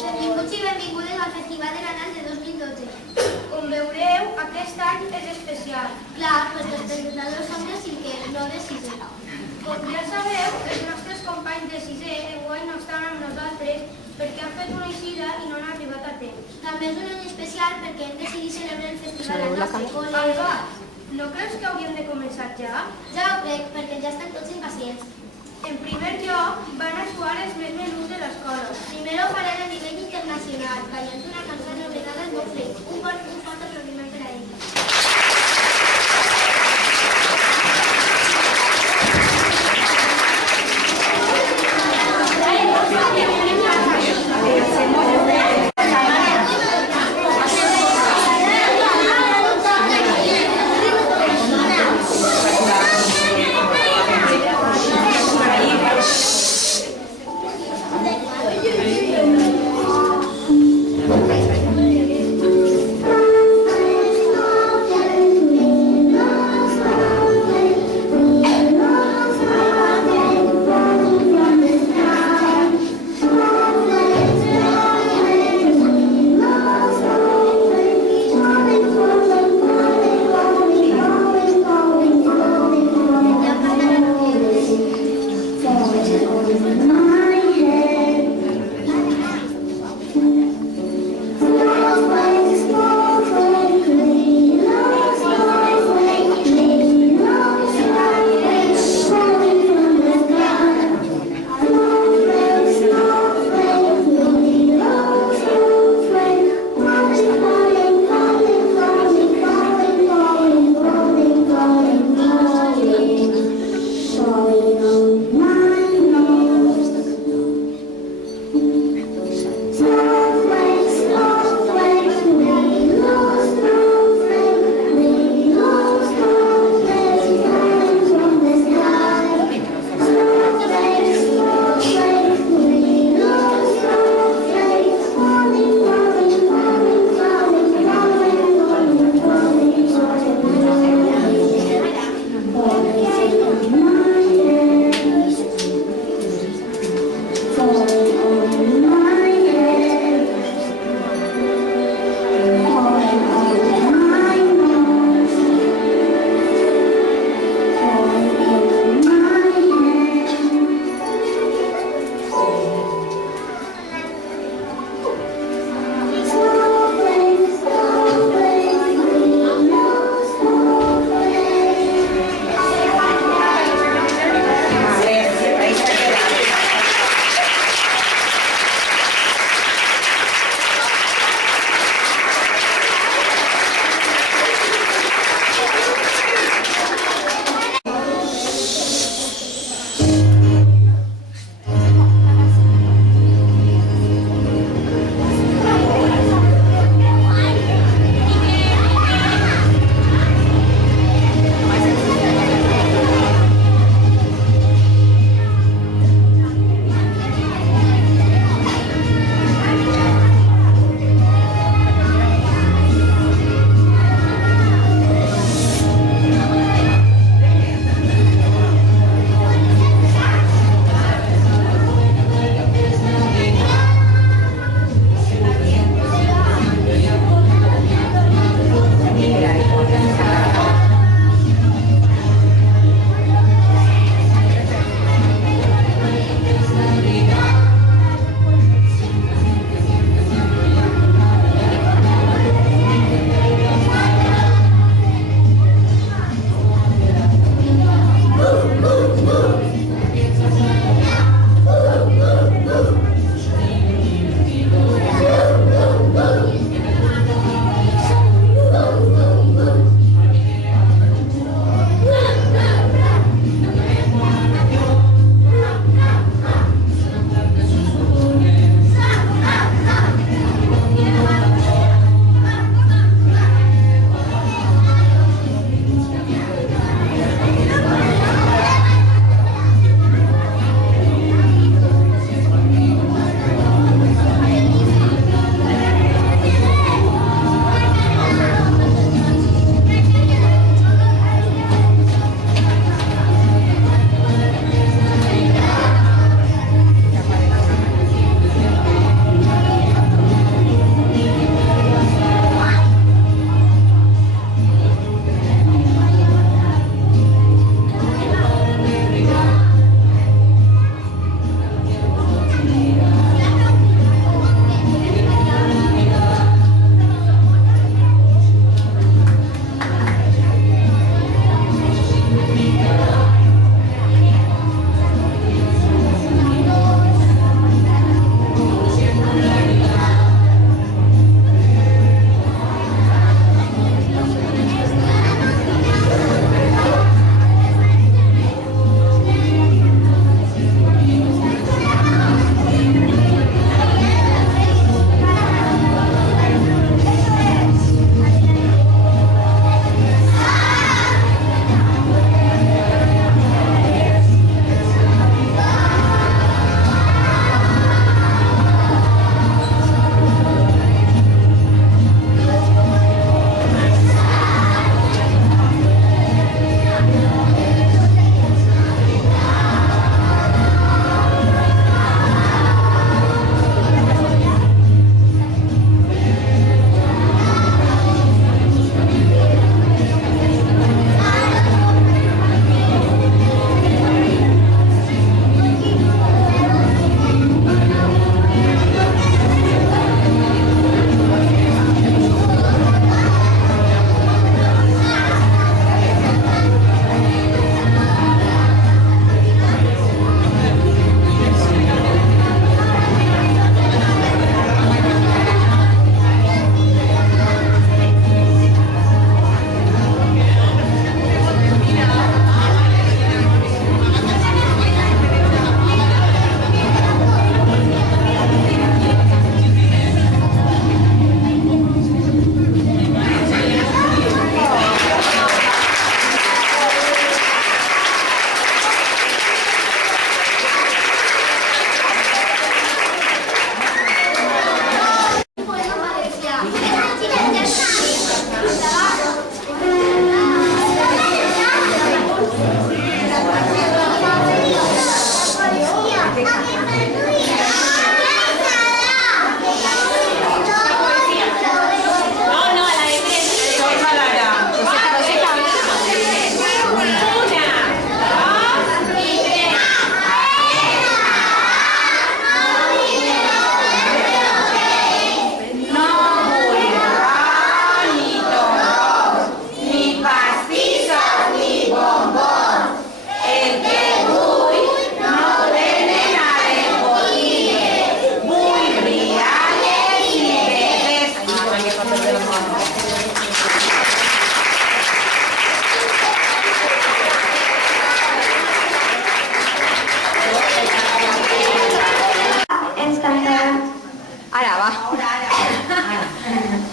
Benvinguts i benvingudes al Festival de Nadal de 2012. Com veureu, aquest any és especial. Clar, perquè els presentadors són de 5è, no de 6è. Com ja sabeu, els nostres companys de 6è enguany no estan amb nosaltres perquè han fet una eixida i no han arribat a temps. També és un any especial perquè hem decidit celebrar el festival al nostre col·le. Alba, no creus que hauríem de començar ja? Ja ho crec, perquè ja estan tots impacients. En primer lloc, van actuar els més menuts de l'escola. Primer ho farem a nivell internacional, ballant una cançó anomenada Snowflake. Un fort aplaudiment per a ells.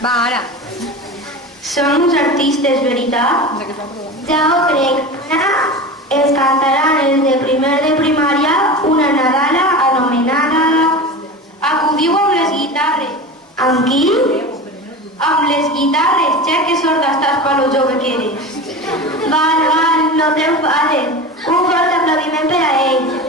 Va, ara. Són uns artistes, veritat? Ja ho crec. Ara es cantaran els de primer de primària una nadala anomenada... Acudiu amb les guitarres. Amb qui? Amb les guitarres, ja que sorda estàs pa lo jove que eres. Val, no t'enfades. Un fort aplaudiment per a ell.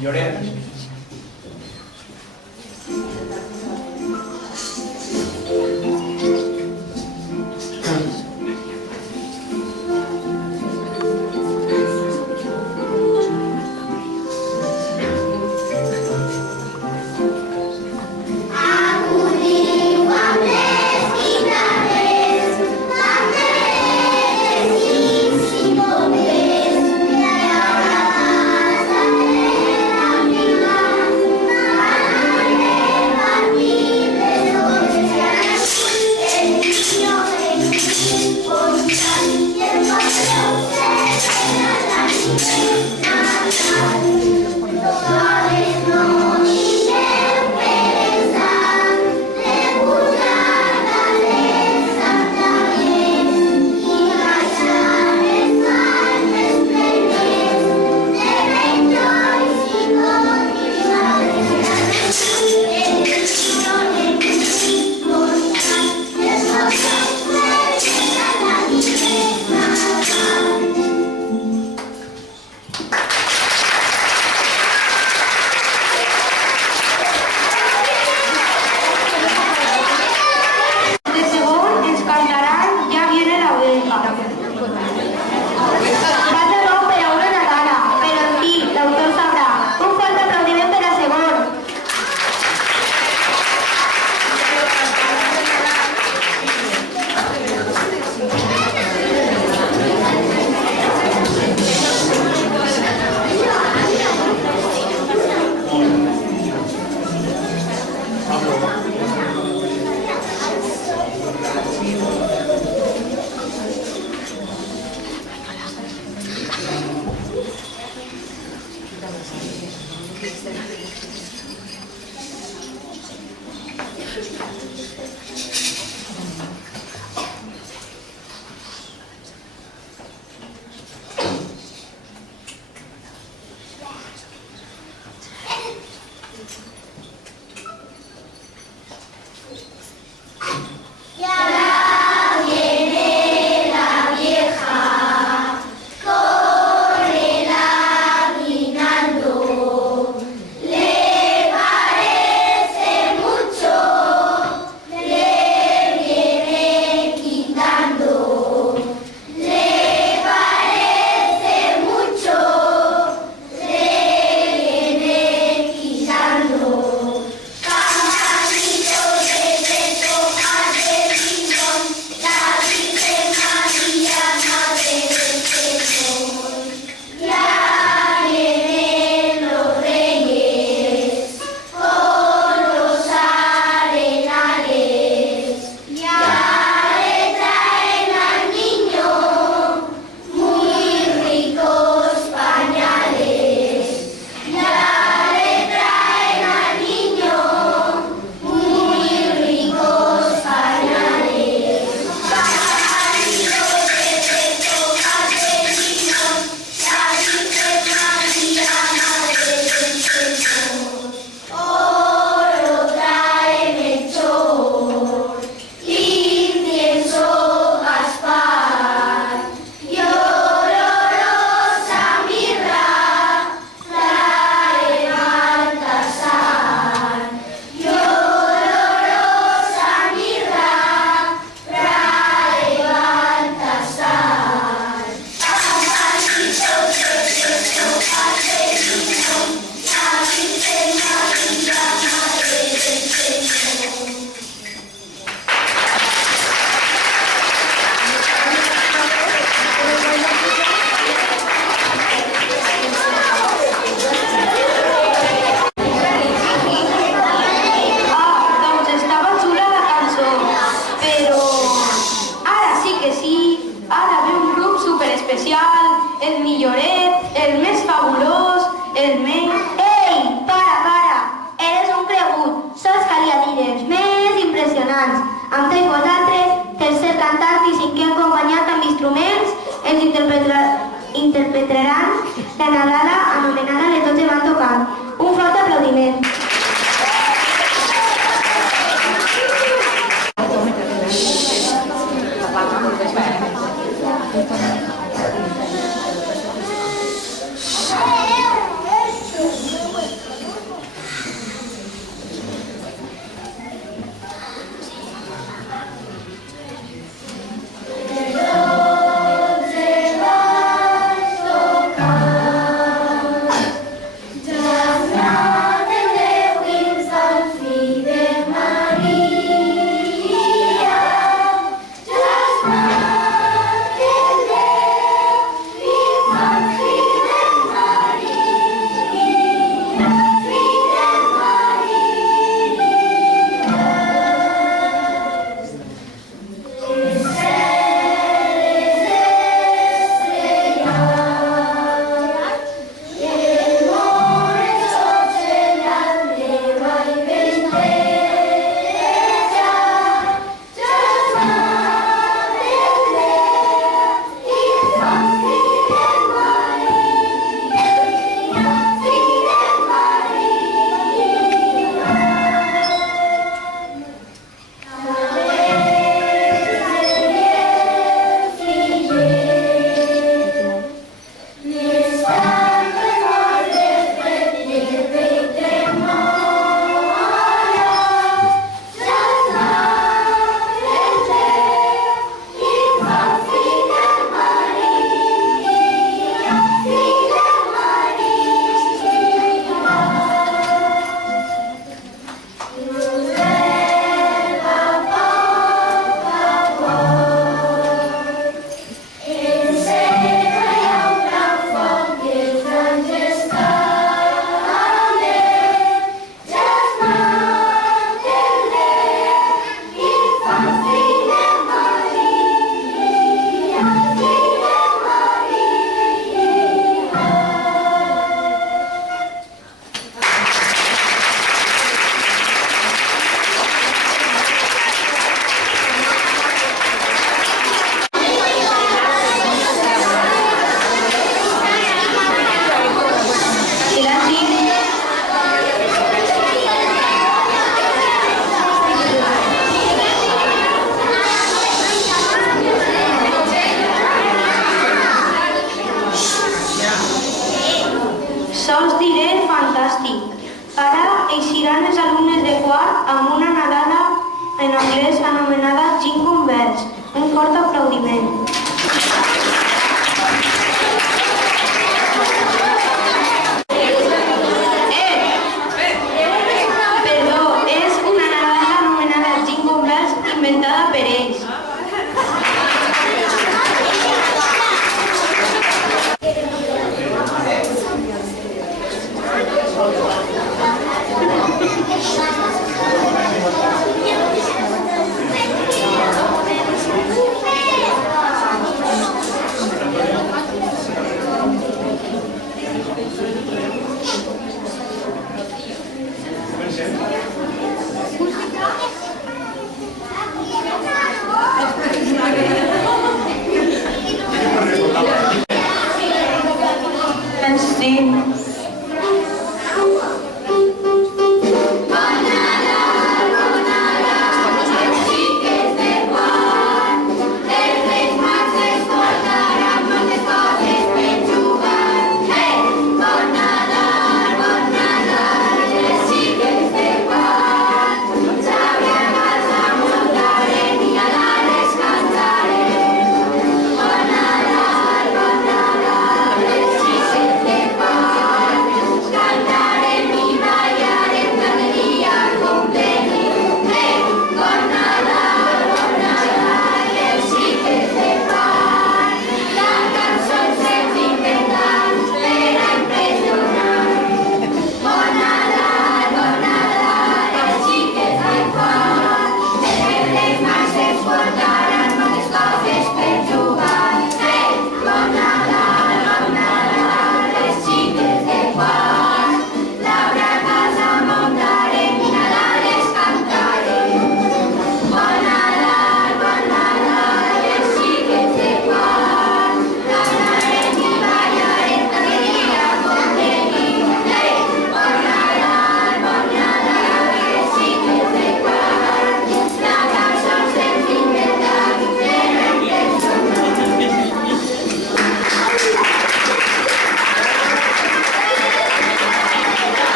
Llorenç. Thank you. sols diré fantàstic. Ara eixiran els alumnes de quart amb una nadala en anglès anomenada Jingle Bells. Un fort aplaudiment. Perdó, és una nadala anomenada Jingle Bells inventada per ells.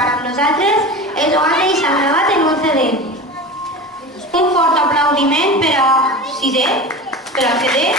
Amb nosaltres és Joan i s'ha gravat en un CD. Un fort aplaudiment per a sisè, per al CD